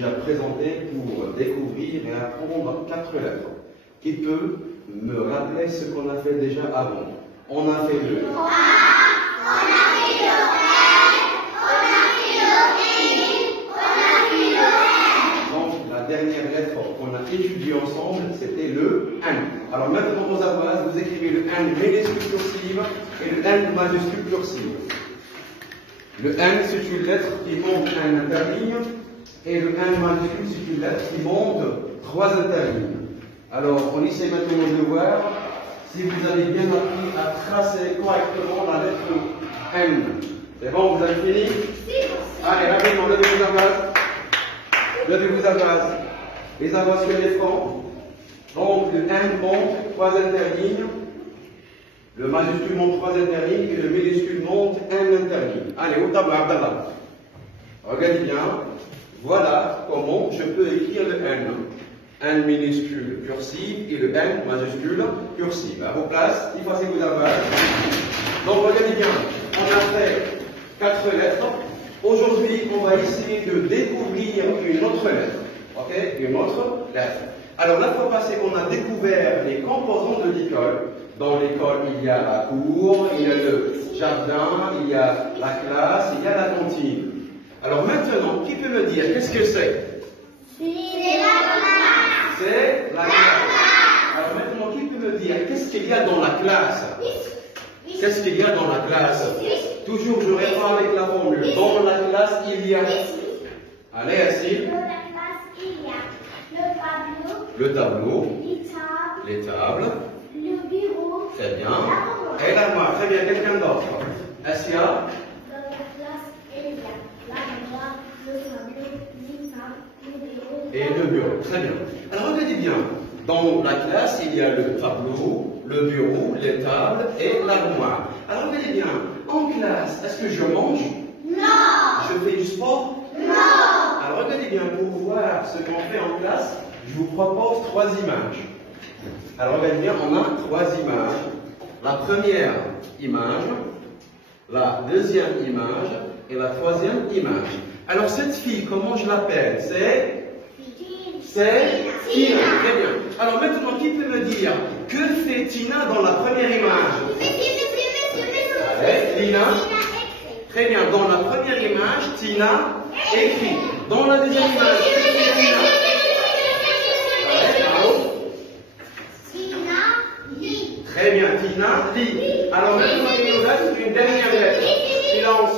déjà présenté pour découvrir et apprendre 4 lettres. Qui peut me rappeler ce qu'on a fait déjà avant? On a fait le A, on a fait le L, on a fait le I, on a fait le N. Donc la dernière lettre qu'on a étudiée ensemble, c'était le N. Alors maintenant, aux avoirs, vous écrivez le N minuscule cursive et le N majuscule cursive. Le N, c'est une lettre qui monte un interligne, et le N majuscule, c'est une lettre qui monte 3 interlignes. Alors, on essaie maintenant de voir si vous avez bien appris à tracer correctement la lettre N. C'est bon, vous avez fini? Allez, rapidement, levez-vous à base. Levez-vous à base. Les avoirs sur les fronts. Donc, le N monte 3 interlignes. Le majuscule monte 3 interlignes et le minuscule monte 1 interligne. Allez, au tableau, Abdallah. Regardez bien. Voilà comment je peux écrire le N. N minuscule cursive et le N majuscule cursive. À vos places, il faut que vous avez. Donc, regardez bien. On a fait 4 lettres. Aujourd'hui, on va essayer de découvrir une autre lettre. Ok? Une autre lettre. Alors, la fois passée, on a découvert les composants de l'école. Dans l'école, il y a la cour, il y a le jardin, il y a la classe, il y a la cantine. Alors maintenant, qui peut me dire qu'est-ce que c'est? C'est la classe. C'est la classe. Alors maintenant, qui peut me dire qu'est-ce qu'il y a dans la classe? Qu'est-ce qu'il y a dans la classe? Toujours, je réponds avec la formule. Dans la classe, il y a. Allez, Asile. Dans la classe, il y a le tableau, les tables, le bureau, très bien. Et l'armoire, très bien. Quelqu'un d'autre? Assia. Dans la classe, il y a l'armoire, le tableau, les tables, le bureau. Et le bureau, très bien. Alors regardez bien, dans la classe, il y a le tableau, le bureau, les tables et l'armoire. Alors regardez bien, en classe, est-ce que je mange? Non. Je fais du sport? Non. Alors regardez bien, pour voir ce qu'on fait en classe, je vous propose 3 images. Alors regardez bien, on a 3 images. La première image, la deuxième image et la troisième image. Alors cette fille, comment je l'appelle? C'est Tina. Très bien. Alors maintenant, qui peut me dire que fait Tina dans la première image? Allez, Tina. Très bien. Dans la première image, Tina écrit. Dans la deuxième image, que fait Tina? Allez, bravo. Tina lit. Très bien. Tina lit. Alors maintenant, il nous reste une dernière lettre. Silence.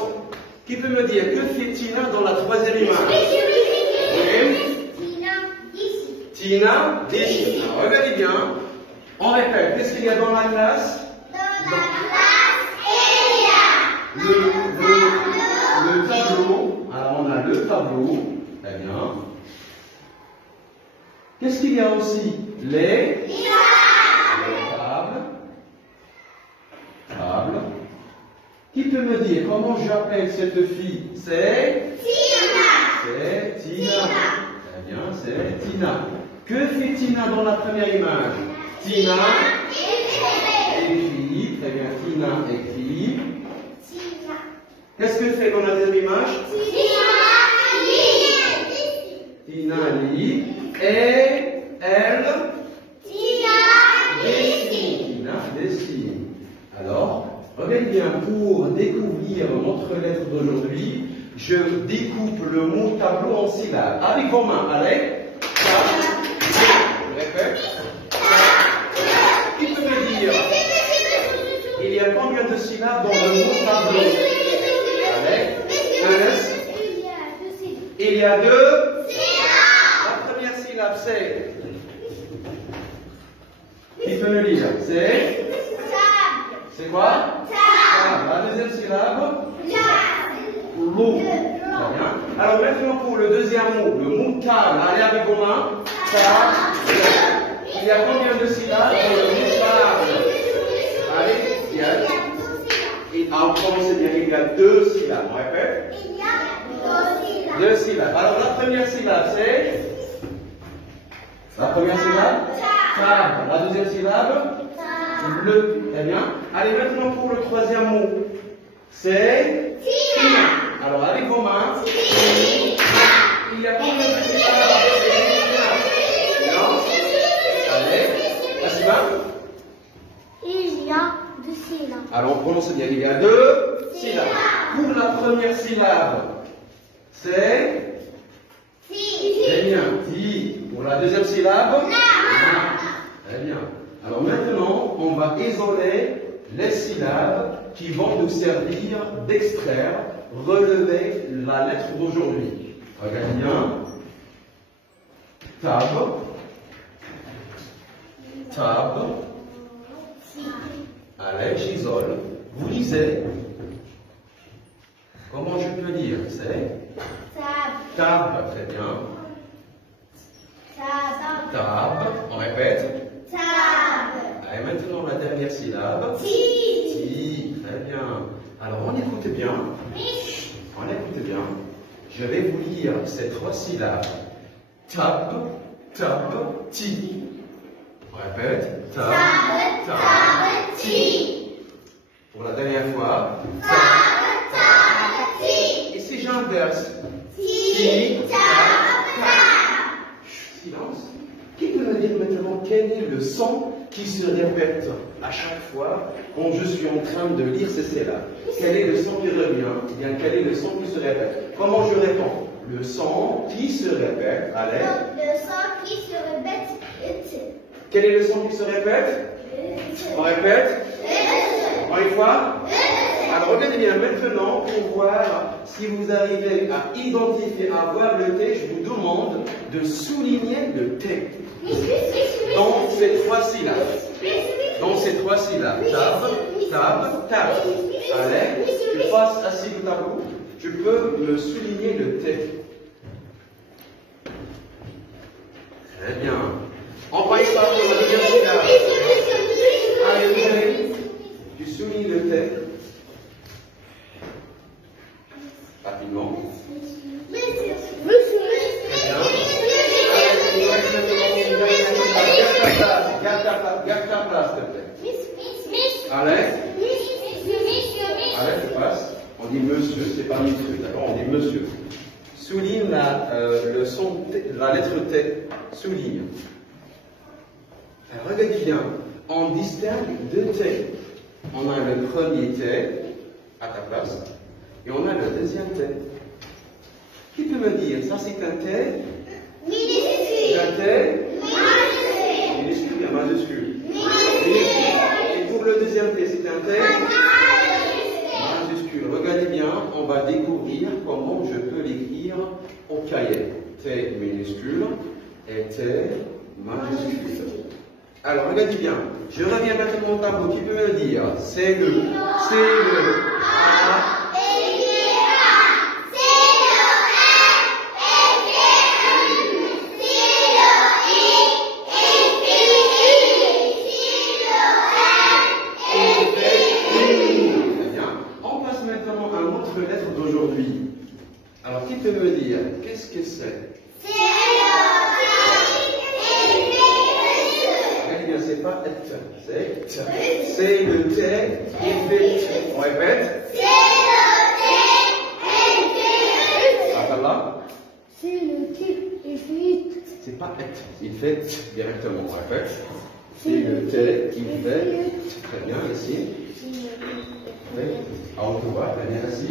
Qui peut me dire que fait Tina dans la troisième image? Oui. Tina dessine. Regardez bien. On répète. Qu'est-ce qu'il y a dans la classe? Dans la classe, il y a le tableau. Alors on a le tableau. Très bien. Qu'est-ce qu'il y a aussi? Les tables. Qui peut me dire comment j'appelle cette fille? C'est Tina. C'est Tina. Très bien, c'est Tina. Que fait Tina dans la première image? Tina écrit. Très bien, Tina écrit. Qu'est-ce que fait dans la deuxième image? Tina lit. Et elle dessine. Tina dessine. Alors, regardez bien, pour découvrir notre lettre d'aujourd'hui, je découpe le mot tableau en syllabes. Avec vos mains, allez. Répète. Qui peut me dire il y a combien de syllabes dans le mot tableau? Allez. Il y a 2 syllabes. La première syllabe c'est. Qui peut me lire? C'est quoi? La deuxième syllabe? L'eau. Très bien. Alors maintenant pour le deuxième mot, le mot table. Allez avec vos mains. Table. Il y a combien de syllabes dans le mot table? Allez, il y a. Et en c'est bien, il y a 2 syllabes. On répète. Il y a 2 syllabes. Alors la première syllabe c'est. La première syllabe? Table. La deuxième syllabe? Le. Très bien. Allez maintenant pour le troisième mot. C'est. Tina. Alors avec vos mains. Il y a combien de syllabes? Combien? Il y a 2 syllabes. Alors, on prononce bien. Il y a 2 syllabes. Pour la première syllabe, c'est très bien. Ti. Pour la deuxième syllabe, très bien. Alors maintenant, on va isoler les syllabes qui vont nous servir d'extraire, relever la lettre d'aujourd'hui. Regardez bien. Tab. Tab. Allez, j'isole. Vous lisez. Comment je peux lire? C'est tab, très bien. Tab, on répète. Allez, maintenant la dernière syllabe. Ti, très bien. Alors on écoute bien. On écoute bien. Je vais vous lire ces 3 syllabes. Tab, tab, ti. On répète. Tab, tab, ti. Pour la dernière fois. Tab, tab, ti. Et si j'inverse? Ti, tab, tab. Silence. Qui peut me dire maintenant quel est le son qui se répète à chaque fois quand je suis en train de lire ces syllabes? Quel est le son qui revient? Eh bien, quel est le son qui se répète? Comment je réponds? Le son qui se répète, allez. Le son qui se répète. Quel est le son qui se répète? On répète? Encore une fois? Alors regardez bien maintenant pour voir si vous arrivez à identifier, à voir le T, je vous demande de souligner le T. Dans ces 3 syllabes. Dans ces 3 syllabes. Tab, tab, tab. Allez, je passe assis tout à coup. Je peux me souligner le T. Très bien. En pareil par la deuxième syllabe. Allez, tu soulignes le T. Rapidement. Garde ta place, s'il te plaît. Allez. Allez, je passe. On dit monsieur, c'est pas monsieur, d'accord? On dit monsieur. Souligne le son, la lettre T. Souligne. Alors, regardez bien. On distingue 2 T. On a le premier T à ta place. Et on a le deuxième T. Qui peut me dire, ça c'est un T? Minuscule. Un T? Minuscule, bien majuscule. Et pour le deuxième T, c'est un T? Majuscule. Regardez bien, on va découvrir comment je peux l'écrire au cahier. T minuscule et T majuscule. Alors, regardez bien. Je reviens maintenant au tableau. Qui peut me dire? C'est le A. Lettre d'aujourd'hui. Alors, qui peut me dire qu'est-ce que c'est? Regardez bien, c'est pas et, c'est le T qui fait. On répète. Là. C'est le T qui fait. C'est pas et, il fait directement. On répète. C'est le T qui fait. Très bien, ici. À haute voix, très bien, ici.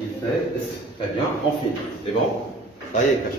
Il fait. Très bien, on finit. C'est bon? Ça y est, Kacha.